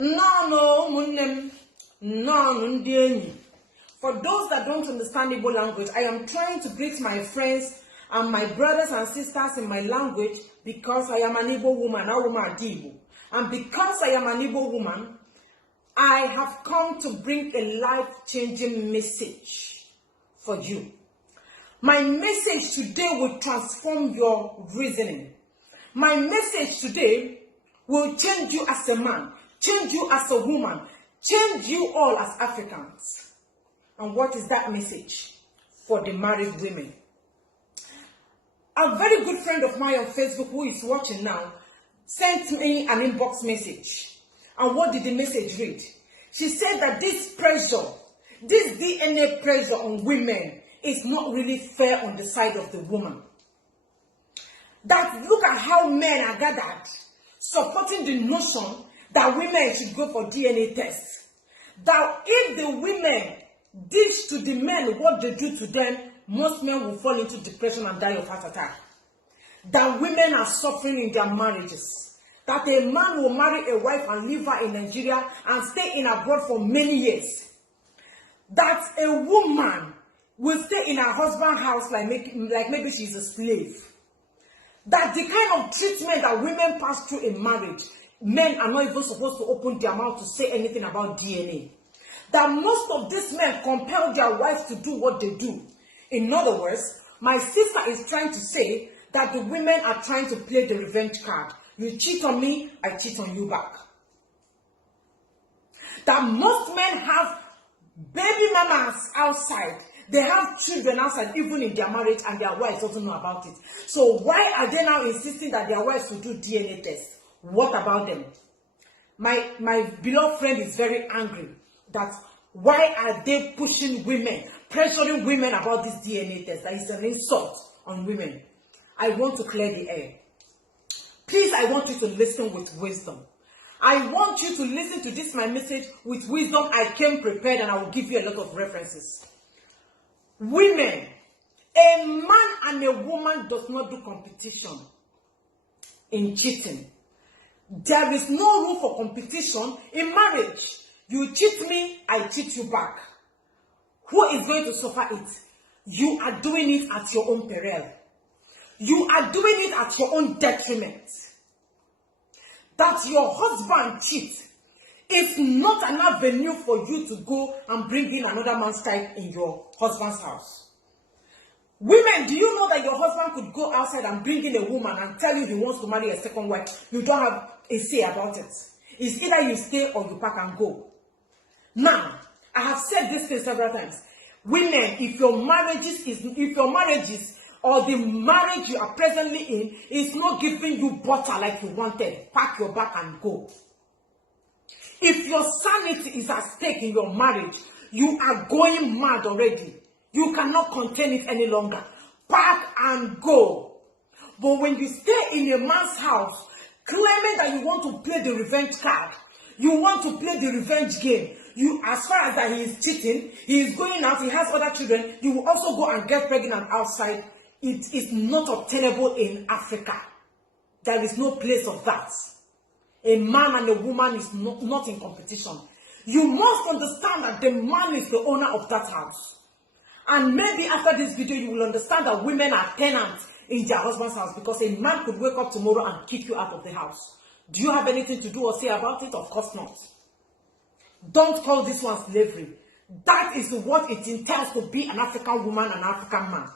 No, Munnem, no, For those that don't understand Igbo language, I am trying to greet my friends and my brothers and sisters in my language because I am an Igbo woman, Igbo. And because I am an Igbo woman, I have come to bring a life-changing message for you. My message today will transform your reasoning. My message today will change you as a man, change you as a woman, change you all as Africans. And what is that message for the married women? A very good friend of mine on Facebook who is watching now sent me an inbox message. And what did the message read? She said that this pressure, this DNA pressure on women is not really fair on the side of the woman. That look at how men are gathered supporting the notion that women should go for DNA tests. That if the women dish to the men what they do to them, most men will fall into depression and die of heart attack. That women are suffering in their marriages. That a man will marry a wife and leave her in Nigeria and stay in abroad for many years. That a woman will stay in her husband's house like maybe she's a slave. That the kind of treatment that women pass through in marriage, men are not even supposed to open their mouth to say anything about DNA. That most of these men compel their wives to do what they do. In other words, my sister is trying to say that the women are trying to play the revenge card. You cheat on me, I cheat on you back. That most men have baby mamas outside. They have children outside, even in their marriage, and their wives doesn't know about it. So why are they now insisting that their wives should do DNA tests? What about them? My beloved friend is very angry that why are they pushing women, pressuring women about this DNA test? That is an insult on women. I want to clear the air. Please, I want you to listen with wisdom. I want you to listen to this, my message, with wisdom. I came prepared and I will give you a lot of references. Women, a man and a woman does not do competition in cheating. There is no room for competition in marriage. You cheat me, I cheat you back. Who is going to suffer it? You are doing it at your own peril. You are doing it at your own detriment. That your husband cheats is not an avenue for you to go and bring in another man's type in your husband's house. Women, do you know that your husband could go outside and bring in a woman and tell you he wants to marry a second wife? You don't have a say about it. It's either you stay or you pack and go. Now, I have said this thing several times. Women, if your marriages or the marriage you are presently in is not giving you butter like you wanted, pack your bag and go. If your sanity is at stake in your marriage, you are going mad already. You cannot contain it any longer. Pack and go. But when you stay in a man's house, claiming that you want to play the revenge card, you want to play the revenge game, as far as that he is cheating, he is going out, he has other children, you will also go and get pregnant outside. It is not obtainable in Africa. There is no place of that. A man and a woman is not in competition. You must understand that the man is the owner of that house. And maybe after this video, you will understand that women are tenants in their husband's house because a man could wake up tomorrow and kick you out of the house. Do you have anything to do or say about it? Of course not. Don't call this one slavery. That is what it entails to be an African woman and an African man.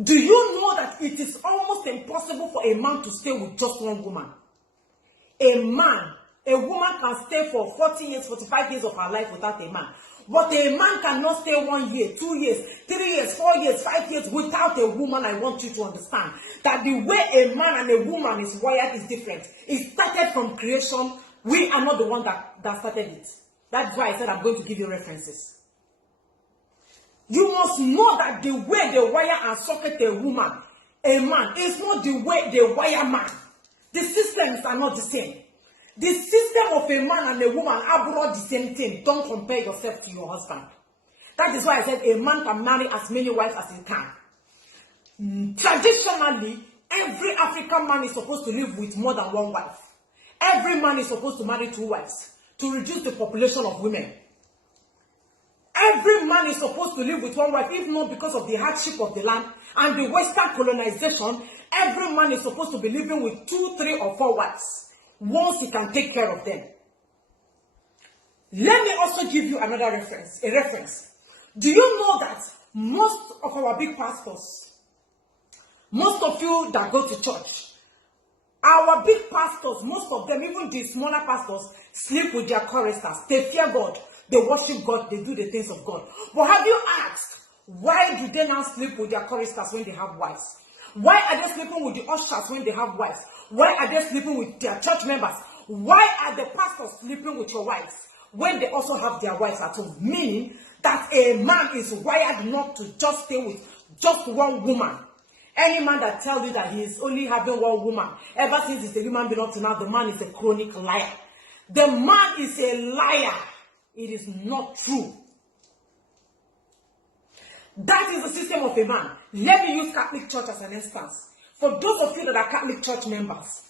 Do you know that it is almost impossible for a man to stay with just one woman? A woman can stay for 40 years, 45 years of her life without a man. But a man cannot stay 1 year, 2 years, 3 years, 4 years, 5 years without a woman. I want you to understand that the way a man and a woman is wired is different. It started from creation. We are not the one that started it. That's why I said I'm going to give you references. You must know that the way they wire and socket a woman, a man, is not the way they wire man. The systems are not the same. The system of a man and a woman are not the same thing. Don't compare yourself to your husband. That is why I said a man can marry as many wives as he can. Traditionally, every African man is supposed to live with more than one wife. Every man is supposed to marry 2 wives to reduce the population of women. Every man is supposed to live with 1 wife, if not because of the hardship of the land and the Western colonization. Every man is supposed to be living with 2, 3, or 4 wives once he can take care of them. Let me also give you another reference. Do you know that most of our big pastors, most of you that go to church, our big pastors, most of them, even the smaller pastors, sleep with their choristers. They fear God, they worship God, they do the things of God. But have you asked, why do they now sleep with their choristers when they have wives? Why are they sleeping with the ushers when they have wives? Why are they sleeping with their church members? Why are the pastors sleeping with your wives when they also have their wives at home? Meaning that a man is wired not to just stay with just 1 woman. Any man that tells you that he is only having 1 woman, ever since he's a human being up to now, the man is a chronic liar. The man is a liar. It is not true. That is the system of a man. Let me use Catholic Church as an instance. For those of you that are Catholic Church members,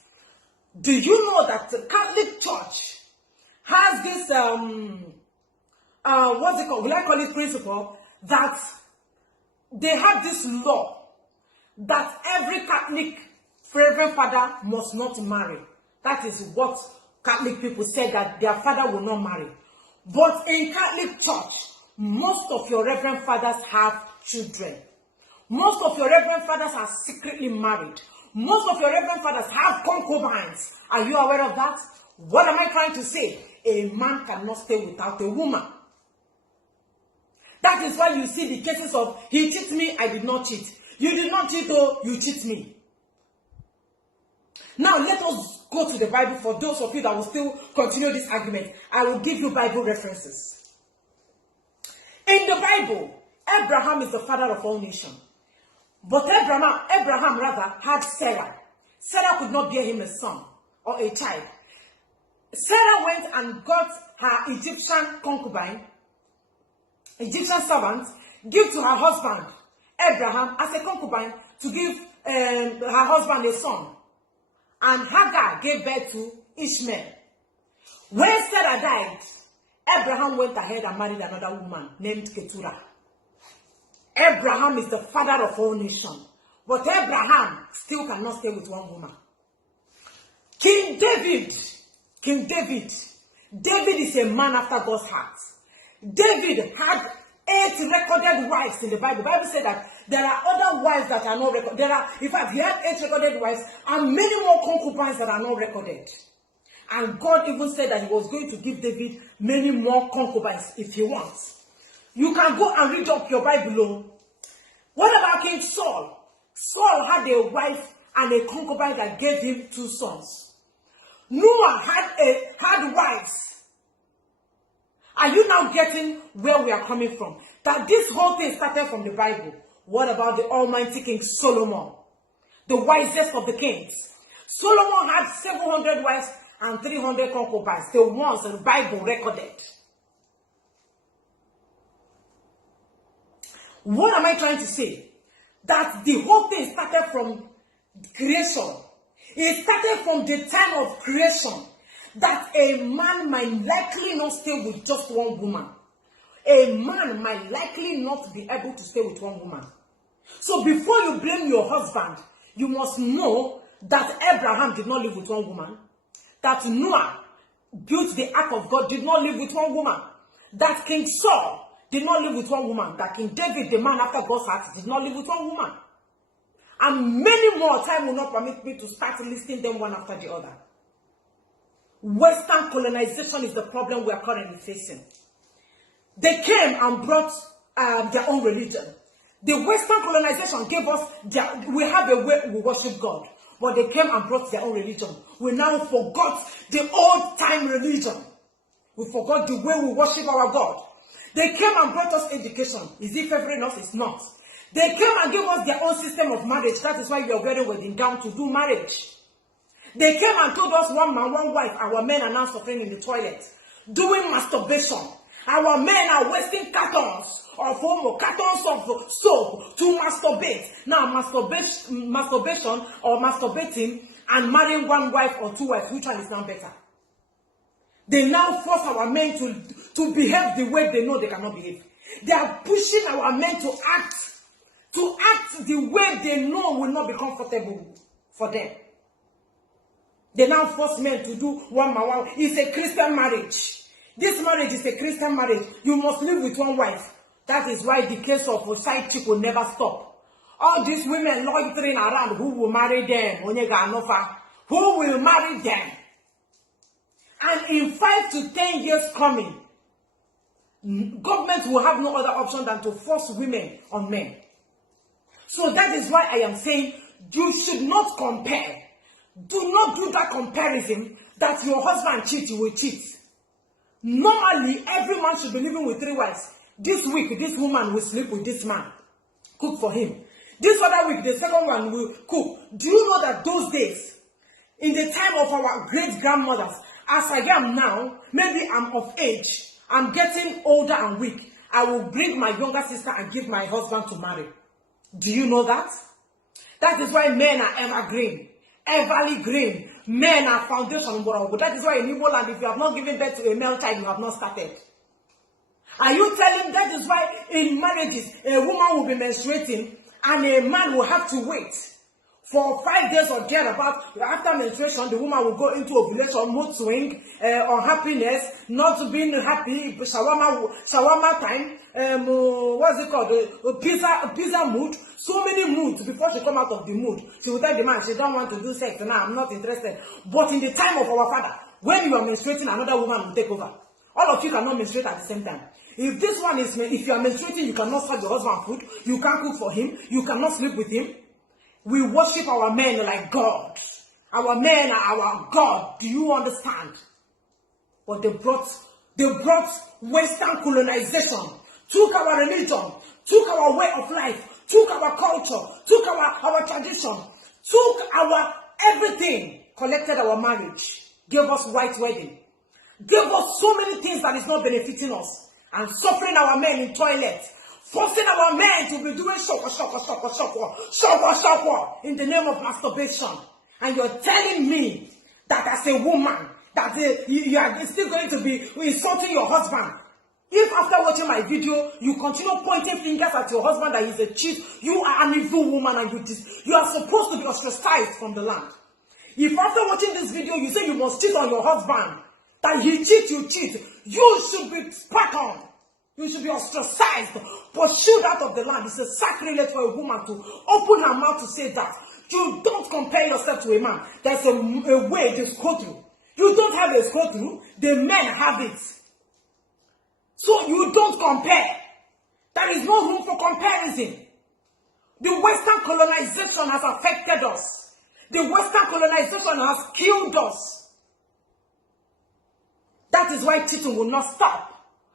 do you know that the Catholic Church has this, what's it called? Will I call it principle? That they have this law that every Catholic Reverend Father must not marry. That is what Catholic people said, that their father will not marry. But in Catholic Church, most of your Reverend Fathers have children. Most of your Reverend Fathers are secretly married. Most of your Reverend Fathers have concubines. Are you aware of that? What am I trying to say? A man cannot stay without a woman. That is why you see the cases of, he cheats me, I did not cheat. You did not cheat, though, you cheat me. Now let us go to the Bible. For those of you that will still continue this argument, I will give you Bible references. In the Bible, Abraham is the father of all nations. But Abraham rather had Sarah. Sarah could not bear him a son or a child. Sarah went and got her Egyptian concubine, Egyptian servant, give to her husband, Abraham, as a concubine to give her husband a son. And Hagar gave birth to Ishmael. When Sarah died, Abraham went ahead and married another woman named Keturah. Abraham is the father of all nations. But Abraham still cannot stay with 1 woman. King David is a man after God's heart. David had 8 recorded wives in the Bible. The Bible said that there are other wives that are not recorded. In fact, he had 8 recorded wives and many more concubines that are not recorded. And God even said that he was going to give David many more concubines if he wants. You can go and read up your Bible. What about King Saul? Saul had a wife and a concubine that gave him 2 sons. Noah had wives. Are you now getting where we are coming from? That this whole thing started from the Bible. What about the almighty King Solomon? The wisest of the kings. Solomon had 700 wives and 300 concubines. The ones the Bible recorded. What am I trying to say? That the whole thing started from creation. It started from the time of creation. That a man might likely not stay with just 1 woman. A man might likely not be able to stay with 1 woman. So before you blame your husband, you must know that Abraham did not live with 1 woman. That Noah built the ark of God, did not live with 1 woman. That King Saul did not live with 1 woman. That King David, the man after God's heart, did not live with 1 woman. And many more. Time will not permit me to start listing them one after the other. Western colonization is the problem we are currently facing. They came and brought their own religion. The Western colonization gave us, we have a way we worship God. But they came and brought their own religion. We now forgot the old time religion. We forgot the way we worship our God. They came and brought us education. Is it favoring us? It's not. They came and gave us their own system of marriage. That is why we are wearing wedding gown to do marriage. They came and told us 1 man, 1 wife. Our men are now suffering in the toilet, doing masturbation. Our men are wasting cartons of cartons of soap to masturbate. Now, masturbation or masturbating and marrying one wife or two wives, which one is now better? They now force our men to behave the way they know they cannot behave. They are pushing our men to act the way they know will not be comfortable for them. They now force men to do one by one. It's a Christian marriage. This marriage is a Christian marriage. You must live with one wife. That is why the case of a side chick will never stop. All these women loitering around, who will marry them? Who will marry them? And in 5 to 10 years coming, government will have no other option than to force women on men. So that is why I am saying you should not compare. Do not do that comparison that your husband cheats, you will cheat. Normally, every man should be living with 3 wives. This week, this woman will sleep with this man. Cook for him. This other week, the second one will cook. Do you know that those days, in the time of our great-grandmothers, as I am now, maybe I'm of age, I'm getting older and weak, I will bring my younger sister and give my husband to marry. Do you know that? That is why men are evergreen. Everly green. Men are foundation. That is why in Igbo land, if you have not given birth to a male child, you have not started. Are you telling that is why in marriages, a woman will be menstruating and a man will have to wait for 5 days or thereabout? After menstruation, the woman will go into ovulation, mood swing, unhappiness, not being happy, shawarma time, what's it called? Pizza mood. So many moods before she come out of the mood. She will tell the man she don't want to do sex. No, I'm not interested. But in the time of our father, when you are menstruating, another woman will take over. All of you cannot menstruate at the same time. If this one is, if you are menstruating, you cannot serve your husband food. You can't cook for him. You cannot sleep with him. We worship our men like God. Our men are our God. Do you understand? But they brought Western colonization, took our religion, took our way of life, took our culture, took our tradition, took our everything, collected our marriage, gave us white wedding, gave us so many things that is not benefiting us, and suffering our men in toilets, forcing our men to be doing shopper in the name of masturbation. And you're telling me that as a woman, that you are still going to be insulting your husband. If after watching my video, you continue pointing fingers at your husband that he's a cheat, you are an evil woman and you are supposed to be ostracized from the land. If after watching this video, you say you must cheat on your husband, that he cheat, you cheat, you should be spat on. You should be ostracized, pursued out of the land. It's a sacrilege for a woman to open her mouth to say that. You don't compare yourself to a man. There's a way they go through. You don't have a go through. The men have it. So you don't compare. There is no room for comparison. The Western colonization has affected us. The Western colonization has killed us. That is why cheating will not stop.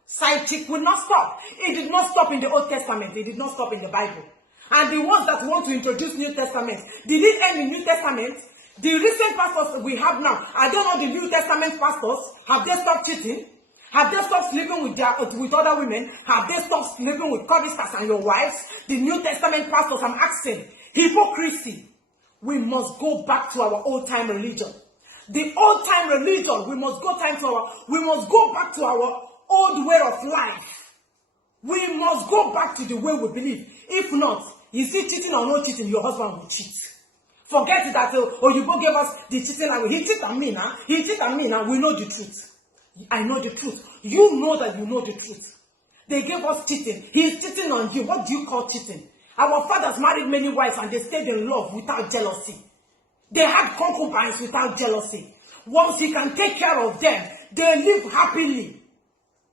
Side chick will not stop. It did not stop in the Old Testament. It did not stop in the Bible. And the ones that want to introduce New Testament, did it end in New Testament? The recent pastors we have now, I don't know the New Testament pastors, have they stopped cheating? Have they stopped sleeping with other women? Have they stopped sleeping with choristers and your wives? The New Testament pastors, I'm asking, hypocrisy. We must go back to our old-time religion. The old-time religion, we must go back to our old way of life. We must go back to the way we believe. If not, is it cheating or not cheating, your husband will cheat. Forget that, you both gave us the cheating language. He cheated on me now. He cheated on me now. We know the truth. I know the truth. You know that you know the truth. They gave us cheating. He's cheating on you. What do you call cheating? Our fathers married many wives and they stayed in love without jealousy. They had concubines without jealousy. Once he can take care of them, they live happily.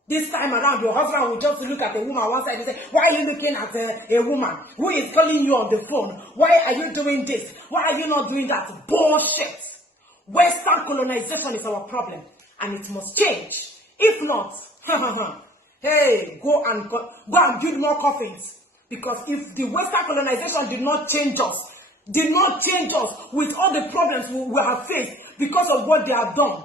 This time around, your husband will just look at a woman one side and say, why are you looking at a woman who is calling you on the phone? Why are you doing this? Why are you not doing that? Bullshit. Western colonization is our problem and it must change. If not, hey, go and build more coffins. Because if the Western colonization did not change us with all the problems we have faced because of what they have done,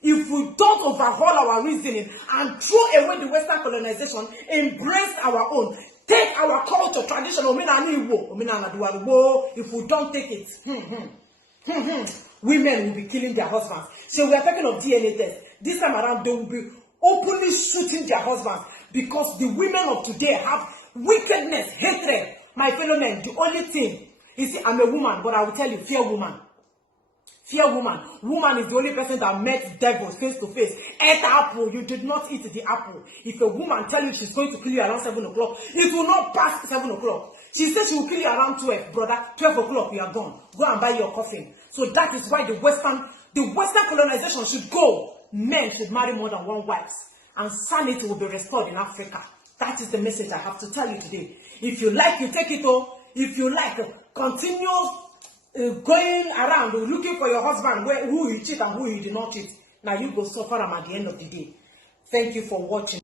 if we don't overhaul our reasoning and throw away the Western colonization, embrace our own, take our culture, tradition, if we don't take it, women will be killing their husbands. So we are talking of DNA test. This time around, they will be openly shooting their husbands because the women of today have wickedness, hatred. My fellow men, the only thing is, I'm a woman, but I will tell you, fear woman. Fear woman. Woman is the only person that met devils face to face. Ate apple. You did not eat the apple. If a woman tell you she's going to kill you around 7 o'clock, it will not pass 7 o'clock. She says she will kill you around 12, brother. 12 o'clock, you are gone. Go and buy your coffin. So that is why the Western colonization should go. Men should marry more than one wife, and sanity will be restored in Africa. That is the message I have to tell you today. If you like, you take it all. If you like, continue going around looking for your husband, who you cheat and who you did not cheat. Now you go suffer at the end of the day. Thank you for watching.